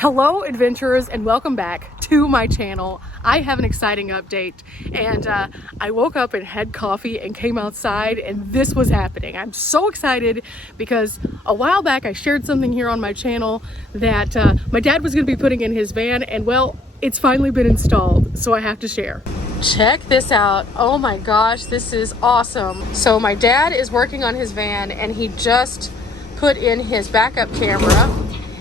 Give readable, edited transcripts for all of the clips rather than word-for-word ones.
Hello adventurers, and welcome back to my channel. I have an exciting update, and I woke up and had coffee and came outside and this was happening. I'm so excited because a while back I shared something here on my channel that my dad was going to be putting in his van, and well, it's finally been installed, so I have to share. Check this out. Oh my gosh, this is awesome. So my dad is working on his van and he just put in his backup camera.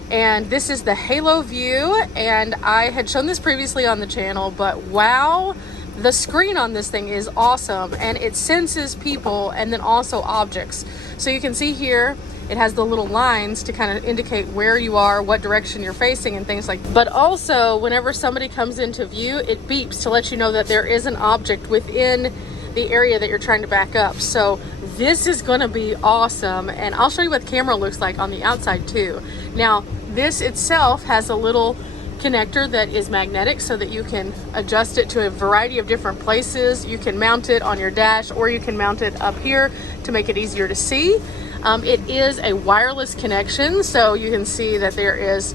And this is the Haloview, and I had shown this previously on the channel, but wow, the screen on this thing is awesome, and it senses people and then also objects. So you can see here, it has the little lines to kind of indicate where you are, what direction you're facing, and things like that. But also, whenever somebody comes into view, it beeps to let you know that there is an object within the area that you're trying to back up. So this is going to be awesome, and I'll show you what the camera looks like on the outside too. Now, this itself has a little connector that is magnetic so that you can adjust it to a variety of different places. You can mount it on your dash, or you can mount it up here to make it easier to see. It is a wireless connection, so you can see that there is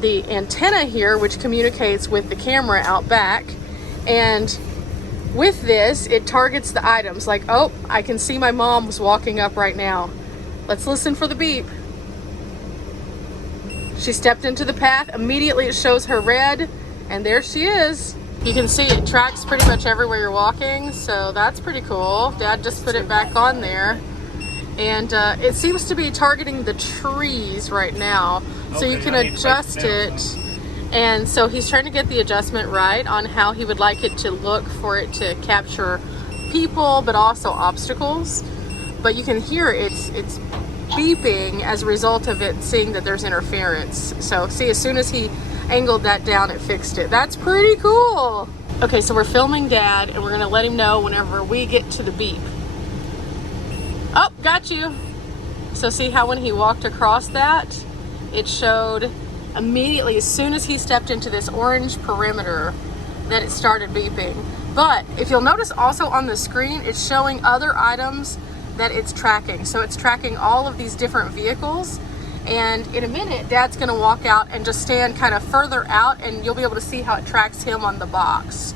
the antenna here which communicates with the camera out back, and with this it targets the items. Like, oh, I can see my mom's walking up right now. Let's listen for the beep. She stepped into the path. Immediately it shows her red, and there she is. You can see it tracks pretty much everywhere you're walking, so that's pretty cool. Dad just put it back on there, and it seems to be targeting the trees right now, so you can adjust it. And so he's trying to get the adjustment right on how he would like it to look for it to capture people, but also obstacles. But you can hear it's beeping as a result of it seeing that there's interference. So see, as soon as he angled that down, it fixed it. That's pretty cool. Okay, so we're filming Dad, and we're gonna let him know whenever we get to the beep. Oh, got you. So see how when he walked across that, it showed immediately as soon as he stepped into this orange perimeter that it started beeping. But if you'll notice also on the screen, it's showing other items that it's tracking. So it's tracking all of these different vehicles, and in a minute Dad's gonna walk out and just stand kind of further out, and you'll be able to see how it tracks him on the box.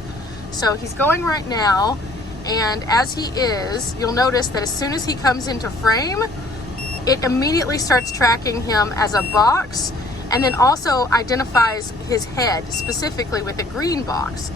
So he's going right now, and as he is, you'll notice that as soon as he comes into frame, it immediately starts tracking him as a box, and then also identifies his head specifically with a green box.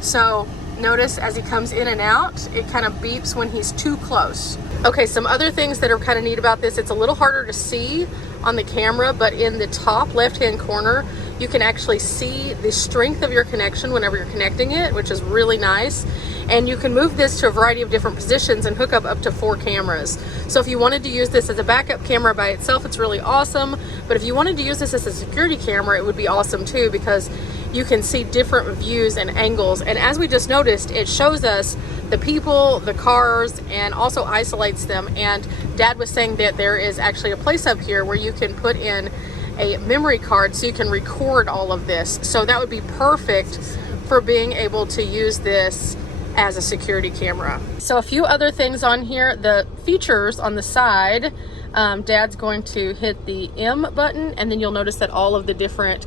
So notice as he comes in and out, it kind of beeps when he's too close. Okay, some other things that are kind of neat about this, it's a little harder to see on the camera, but in the top left-hand corner, you can actually see the strength of your connection whenever you're connecting it, which is really nice. And you can move this to a variety of different positions and hook up to 4 cameras. So if you wanted to use this as a backup camera by itself, it's really awesome. But if you wanted to use this as a security camera, it would be awesome too, because you can see different views and angles. And as we just noticed, it shows us the people, the cars, and also isolates them. And Dad was saying that there is actually a place up here where you can put in a memory card so you can record all of this. So that would be perfect for being able to use this as a security camera. So a few other things on here, the features on the side, Dad's going to hit the M button, and then you'll notice that all of the different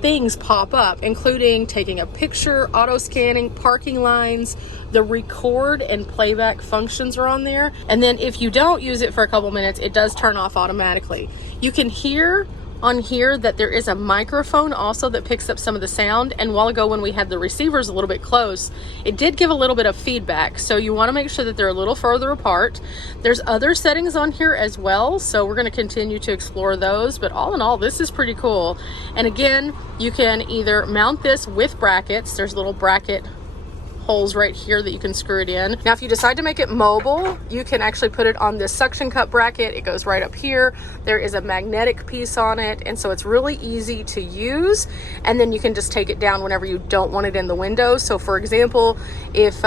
things pop up, including taking a picture, auto scanning, parking lines, the record and playback functions are on there. And then if you don't use it for a couple minutes, it does turn off automatically. You can hear on here that there is a microphone also that picks up some of the sound, and a while ago when we had the receivers a little bit close, it did give a little bit of feedback, so you want to make sure that they're a little further apart. There's other settings on here as well, so we're going to continue to explore those, but all in all, this is pretty cool. And again, you can either mount this with brackets. There's little bracket holes right here that you can screw it in. Now, if you decide to make it mobile, you can actually put it on this suction cup bracket. It goes right up here. There is a magnetic piece on it, and so it's really easy to use. And then you can just take it down whenever you don't want it in the window. So for example, if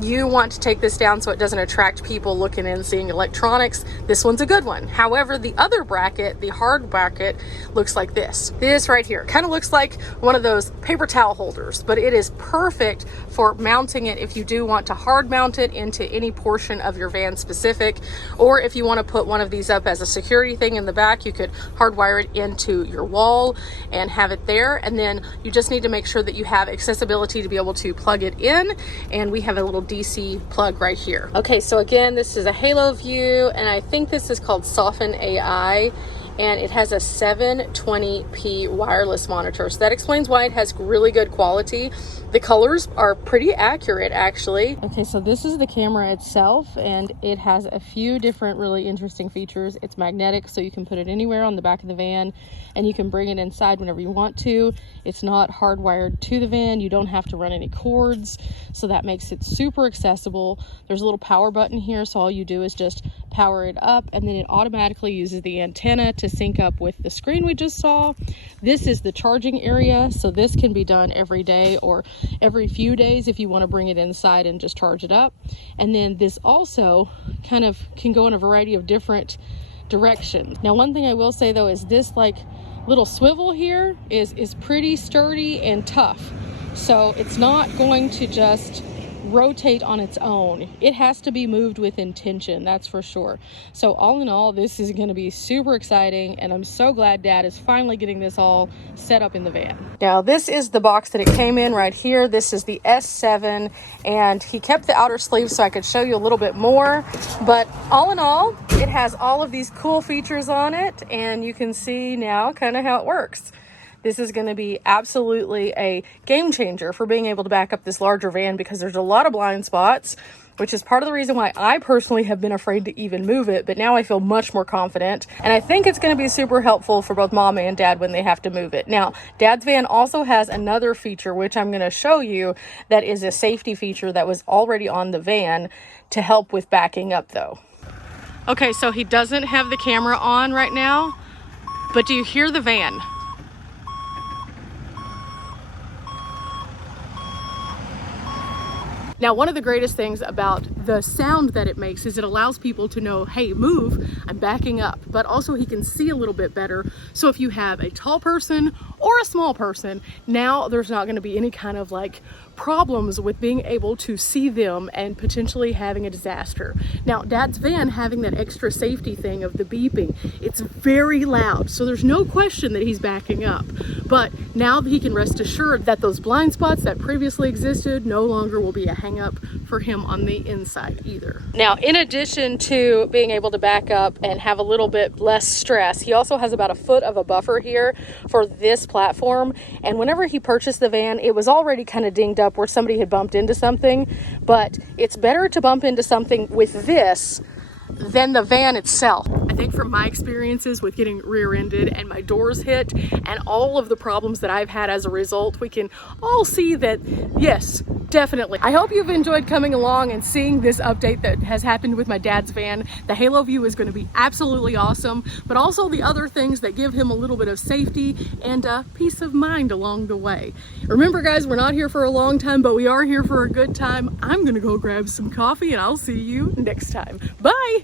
you want to take this down so it doesn't attract people looking in seeing electronics, this one's a good one. However, the other bracket, the hard bracket, looks like this. This right here kind of looks like one of those paper towel holders, but it is perfect for mounting mounting it if you do want to hard mount it into any portion of your van specific, or if you want to put one of these up as a security thing in the back, you could hardwire it into your wall and have it there. And then you just need to make sure that you have accessibility to be able to plug it in, and we have a little DC plug right here. Okay, so again, this is a Haloview, and I think this is called Soften AI, and it has a 720p wireless monitor, so that explains why it has really good quality. The colors are pretty accurate, actually. Okay, so this is the camera itself, and it has a few different really interesting features. It's magnetic, so you can put it anywhere on the back of the van, and you can bring it inside whenever you want to. It's not hardwired to the van. You don't have to run any cords, so that makes it super accessible. There's a little power button here, so all you do is just power it up, and then it automatically uses the antenna to sync up with the screen we just saw. This is the charging area, so this can be done every day or every few days if you want to bring it inside and just charge it up. And then this also kind of can go in a variety of different directions. Now, one thing I will say though is this like little swivel here is pretty sturdy and tough, so it's not going to just rotate on its own. It has to be moved with intention, that's for sure. So all in all, this is going to be super exciting, and I'm so glad Dad is finally getting this all set up in the van. Now, this is the box that it came in right here. This is the S7, and he kept the outer sleeve so I could show you a little bit more, but all in all, it has all of these cool features on it, and you can see now kind of how it works. This is going to be absolutely a game changer for being able to back up this larger van, because there's a lot of blind spots, which is part of the reason why I personally have been afraid to even move it, but now I feel much more confident, and I think it's going to be super helpful for both Mom and Dad when they have to move it. Now, Dad's van also has another feature, which I'm going to show you, that is a safety feature that was already on the van to help with backing up though. Okay, so he doesn't have the camera on right now, but do you hear the van? Now, one of the greatest things about the sound that it makes is it allows people to know, hey, move, I'm backing up. But also he can see a little bit better. So if you have a tall person or a small person, now there's not going to be any kind of like problems with being able to see them and potentially having a disaster. Now, Dad's van having that extra safety thing of the beeping, it's very loud, so there's no question that he's backing up. But now he can rest assured that those blind spots that previously existed no longer will be a hang up for him on the inside either. Now, in addition to being able to back up and have a little bit less stress, he also has about a foot of a buffer here for this platform. And whenever he purchased the van, it was already kind of dinged up where somebody had bumped into something, but it's better to bump into something with this than the van itself. I think from my experiences with getting rear-ended and my doors hit and all of the problems that I've had as a result, we can all see that, yes, definitely. I hope you've enjoyed coming along and seeing this update that has happened with my dad's van. The Haloview is going to be absolutely awesome, but also the other things that give him a little bit of safety and peace of mind along the way. Remember, guys, we're not here for a long time, but we are here for a good time. I'm going to go grab some coffee, and I'll see you next time. Bye!